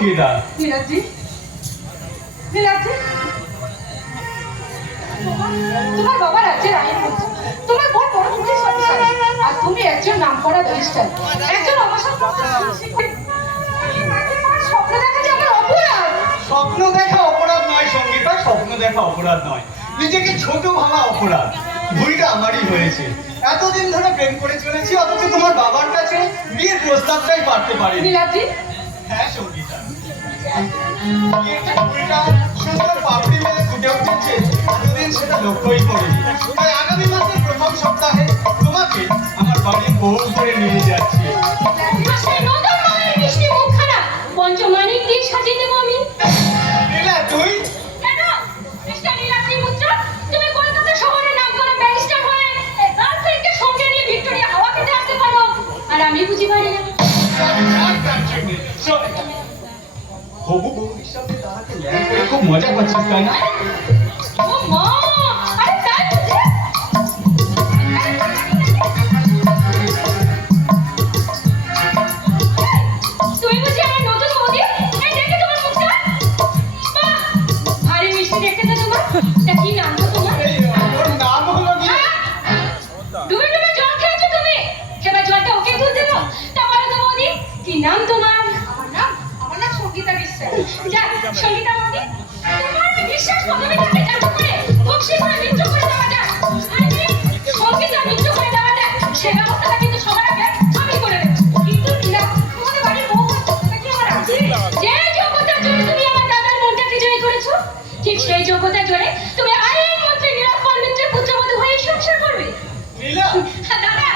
সঙ্গীতা। নীলাদ্রি, নীলাদ্রি, তোমার বাবা রাজ্যের আইন মন্ত্রী, তোমার বোন বড় পুলিশ অফিসার, আর তুমি একজন নামকরা ব্যারিস্টার, একজন অবসরপ্রাপ্ত শিক্ষক। স্বপ্ন দেখা যে আমার অপরাধ। স্বপ্ন দেখা অপরাধ নয় সঙ্গীতা, স্বপ্ন দেখা অপরাধ নয়, নিজেকে ছোট ভাবা অপরাধ। ভুলটা আমারই হয়েছে। এতদিন ধরে প্রেম করে চলেছি, অথচ তোমার বাবার কাছে বিয়ের প্রস্তাবটাই পারতে পারিনি। নীলাদ্রি, হ্যাঁ সঙ্গীতা, ভুলটা সুন্দর পাপড়ি মেলে ফুটে উঠেছে, এতদিন সেটা লক্ষ্যই করিনি। তাই আগামী মাসের প্রথম সপ্তাহে তোমাকে আমার বাড়ির বউ করে নিয়ে যাচ্ছি। পঞ্চমানিক দিয়ে সাজিয়ে দেবো আমি। নীলা, তুই কেন? মিস্টার নীলাদ্রি মুদ্রা, তুমি কলকাতা শহরে নামকরা ব্যারিস্টার হয়ে গার্লফ্রেন্ডকে সঙ্গে নিয়ে ভিক্টোরিয়া হাওয়া খেতে আসতে পারো, আর আমি বুঝি পারি না। হবু বউর সাথে তাহাকে ল্যাং করে খুব মজা করছিস, তাই না? ও মা, আরে তাই বুঝি? তুমি বুঝি আমার নতুন বৌদি? এই দেখে তোমার মুখটা। বাহ, ভারী মিষ্টি দেখতে তো তোমার। তা কি নাম গো তোমার? এই ওর নাম হলো কি? ডুবে ডুবে জল খেয়েছো তুমি? সেবার জলটা ওকে তুলতে দাও। তা বলো তো বৌদি, কি নাম তোমার? আমার নাম সঙ্গীতা বিশ্বাস। যাক, সঙ্গীতা বৌদি, তোমার বিশ্বাস পদবীটাকে জাদু করে খুব শীঘ্রই মৃত্যু করে দেওয়া যায়। আরে সঙ্গীতা মৃত্যু করে দেওয়া যায়, সে ব্যবস্থাটা কিন্তু সবার আগে আমি করে দেব। কিন্তু নীলা, তোমাদের বাড়ির বউ হচ্ছে কি আমার আছে? যে যোগ্যতার জোরে তুমি আমার দাদার মনটাকে জয় করেছো, ঠিক সেই যোগ্যতার জোরে তুমি আইন মন্ত্রী নীলাম্বর মিত্রের পুত্রবধূ হয়ে সংসার করবে। নীলা, দাদা,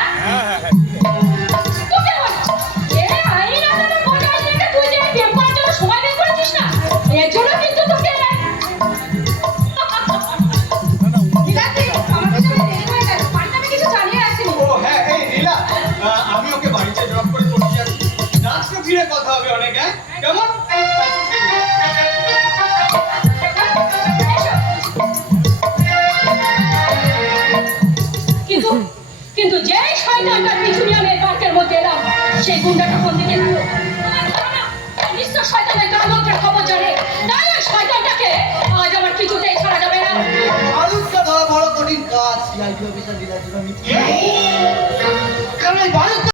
তোকে বল, এ আইন আদালত বজায় রেখে তুই যে প্রেম করার জন্য সময় বের করেছিস না, এর জন্য কিন্তু তোকে নীলাদ্রি, আমার কাছে দেরি হয়ে গেল, পান্তা আমি কিছু জানিয়ে আসিনি। ও হ্যাঁ, এই নীলা, আমি ওকে বাড়িতে ড্রপ করে চলে যাচ্ছি। রাত্রে ফিরে কথা হবে অনেক, হ্যাঁ? কেমন? কিন্তু কিন্তু যে শয়তানটার পিছু নিয়ে আমি পার্কের মধ্যে এলাম, সেই গুন্ডাটা কোন দিকে গেল? আমার ধারণা, নিশ্চয় শয়তানের গানমন্ত্রের খবর জানে, তাই ওই শয়তানটাকে আজ আমার কিছুতেই ছাড়া যাবে না। বালুকটা ধরা বড় কঠিন কাজ, সিআইডি অফিসার নীলাদ্রি মিত্র। কারণ এই বালুক